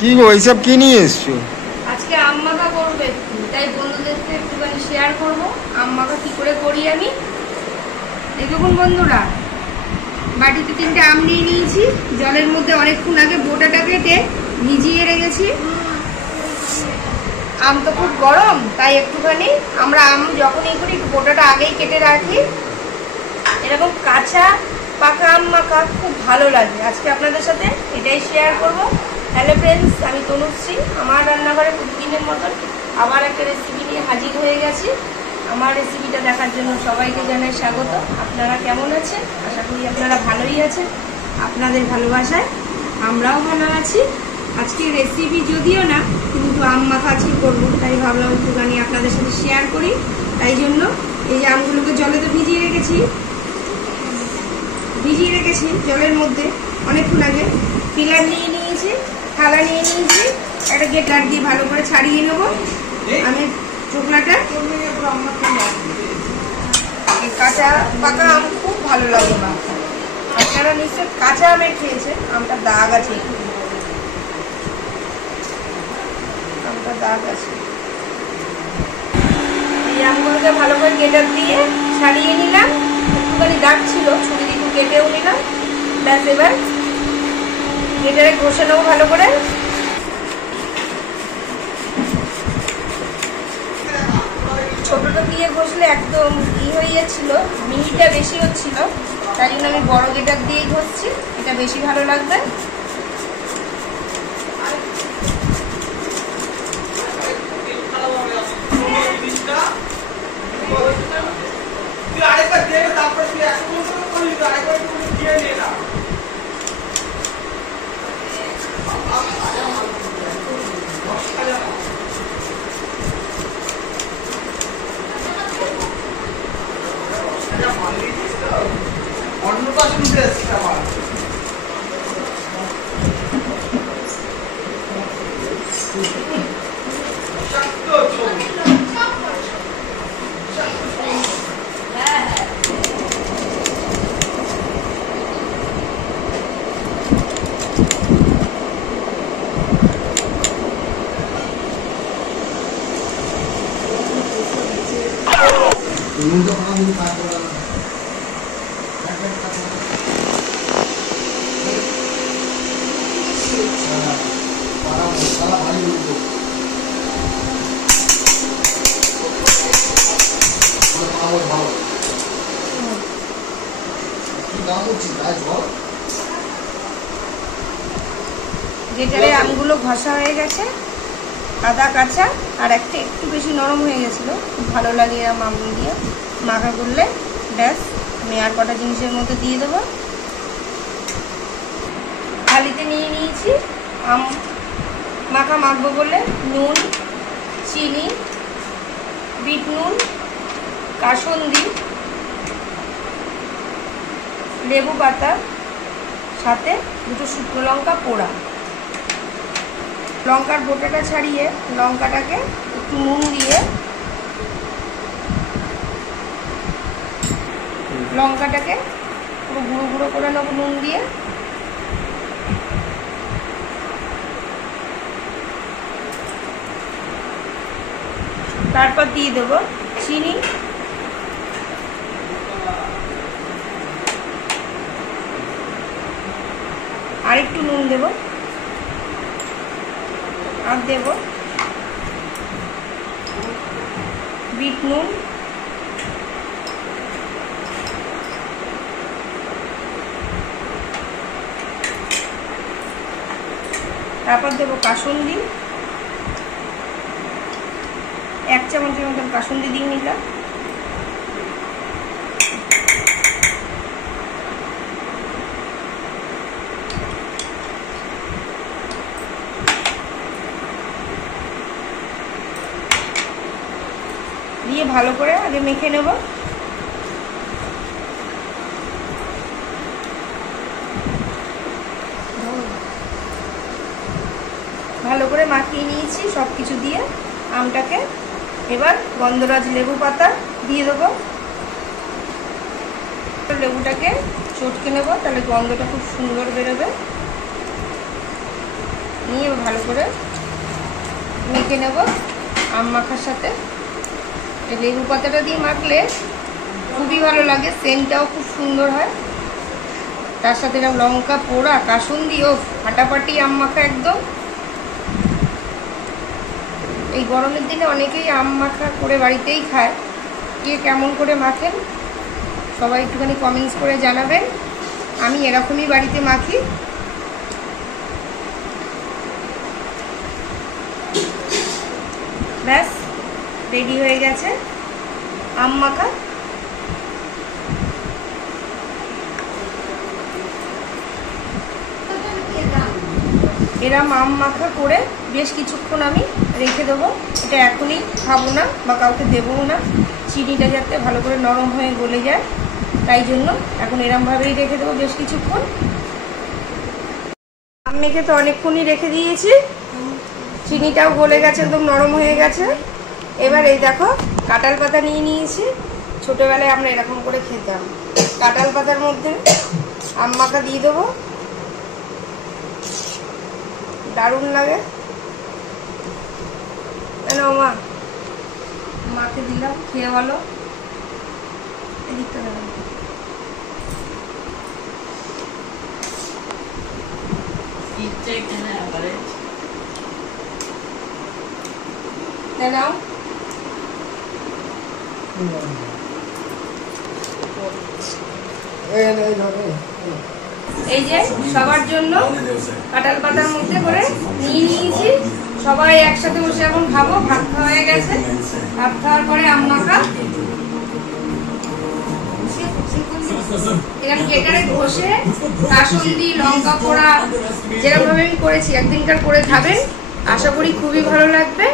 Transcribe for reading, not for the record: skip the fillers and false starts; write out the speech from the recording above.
কি গো এইসব কি নিয়ে এসছো? আজকে আম মাখা করবো একটু, তাই বন্ধুদেরকে একটুখানি শেয়ার করবো আম মাখা কি করে করি আমি। এই দেখুন বন্ধুরা, বাটিতে 3টে আম নিয়ে নিয়েছি, জলের মধ্যে অনেকক্ষণ আগে বোটাটা কেটে ভিজিয়ে রেখেছি। আম তো খুব গরম, তাই একটুখানি আমরা আম যখনই করি বোটাটা আগেই কেটে রাখি। এরকম কাঁচা পাকা আম মাখা খুব ভালো লাগে, আজকে আপনাদের সাথে এটাই শেয়ার করব। হ্যালো ফ্রেন্ডস, আমি তনুশ্রী। আমার রান্নাঘরে প্রতিদিনের মতন আবার একটা রেসিপি নিয়ে হাজির হয়ে গেছি। আমার রেসিপিটা দেখার জন্য সবাইকে জানাই স্বাগত। আপনারা কেমন আছেন? আশা করি আপনারা ভালোই আছেন। আপনাদের ভালোবাসায় আমরাও ভালো আছি। আজকে রেসিপি যদিও না, কিন্তু আম মাখা আজকে করবো, তাই ভাবলাম একটুখানি আপনাদের সাথে শেয়ার করি। তাই জন্য এই আমগুলোকে জলে তো ভিজিয়ে রেখেছি জলের মধ্যে অনেকক্ষণ আগে। পিলার নিয়ে নিয়েছি, থালা নিয়ে নিয়েছি, একটা গেটার দিয়ে ভালো করে ছাড়িয়ে নেবো আমের চোখলাটা। এই কাঁচা পাকা আম খুব ভালো লাগে মাখা। আপনারা নিশ্চয় কাঁচা আমের খেয়েছে, আমটা দাগ আছে, আমটা দাগ আছে। এই আমগুলোকে ভালো করে গেটার দিয়ে ছাড়িয়ে নিলাম, একটুখানি দাগ ছিল, ছুরি দিয়ে একটু কেটেও নিলাম। ব্যাস, এবার গেটারে ঘষে নেবো ভালো করে। ছোটটা দিয়ে ঘষলে একদম হয়ে যাচ্ছিল, মিহিটা বেশি হচ্ছিল, তাই জন্য আমি বড় গেটার দিয়েই ঘষছি, এটা বেশি ভালো লাগবে। গেটারে আমগুলো ঘষা হয়ে গেছে, আদা কাঁচা, আর একটা একটু বেশি নরম হয়ে গেছিলো। খুব ভালো লাগে এরম আম দিয়ে মাখা করলে। ব্যাস, আমি আর কটা জিনিসের মধ্যে দিয়ে দেবো। থালিতে নিয়ে নিয়েছি আম মাখা মাখবো বলে নুন, চিনি, বিট নুন, কাসুন্দি, লেবু পাতা, সাথে 2টো শুকনো লঙ্কা পোড়া। লঙ্কার বোটাটা ছাড়িয়ে লঙ্কাটাকে একটু নুন দিয়ে, লঙ্কাটাকে পুরো গুঁড়ো গুঁড়ো করে নেবো নুন দিয়ে। তারপর দিয়ে দেবো চিনি, আর একটু নুন দেবো, আর দেব বিট নুন, তারপর দেবো কাসুন্দি, 1 চামচের মতন কাসুন্দি দিয়ে নিলাম। দিয়ে ভালো করে আগে মেখে নেব। ভালো করে মাখিয়ে নিয়েছি সব কিছু দিয়ে আমটাকে। এবার গন্ধরাজ লেবু পাতা দিয়ে দেবো। লেবুটাকে চটকে নেব, তাহলে গন্ধটা খুব সুন্দর বেরোবে। নিয়ে ভালো করে মেখে নেব আম মাখার সাথে। লেবু পাতাটা দিয়ে মাখলে খুবই ভালো লাগে, সেন্টটাও খুব সুন্দর হয়। তার সাথে এরকম লঙ্কা পোড়া, কাসুন্দি ও ফাটাফাটি আম মাখা একদম। এই গরমের দিনে অনেকেই আম মাখা করে বাড়িতেই খায়। কে কেমন করে মাখেন সবাই একটুখানি কমেন্টস করে জানাবেন। আমি এরকমই বাড়িতে মাখি। ব্যাস রেডি হয়ে গেছে আম মাখা। এরম আম মাখা করে বেশ কিছুক্ষণ আমি রেখে দেবো। এটা এখনই খাবো না বা কাউকে দেবও না, চিনিটা যাতে ভালো করে নরম হয়ে গলে যায়, তাই জন্য এখন এরমভাবেই রেখে দেবো বেশ কিছুক্ষণ। আম মেখে তো অনেকক্ষণই রেখে দিয়েছি, চিনিটাও গলে গেছে, একদম নরম হয়ে গেছে। এবার এই দেখো কাঁঠাল পাতা নিয়ে নিয়েছি। ছোটোবেলায় আমরা এরকম করে খেতাম। কাঁঠাল পাতার মধ্যে আম মাখা দিয়ে দেবো, দারুণ লাগে। কেন মা, মাকে দিলাম, খেয়ে ভালো। এদিকটা দেখো, নাও। এই যে সবার জন্য কাঁঠাল পাতার মধ্যে করে নিয়ে নিয়েছি। সবাই একসাথে বসে এখন খাবো। ভাত খাওয়া হয়ে গেছে, ভাত খাওয়ার পরে আম মাখা এরকম গ্রেটারে ঘষে কাসুন্দি, লঙ্কা পোড়া যেরকম ভাবে আমি করেছি একদিনকার করে খাবেন, আশা করি খুবই ভালো লাগবে।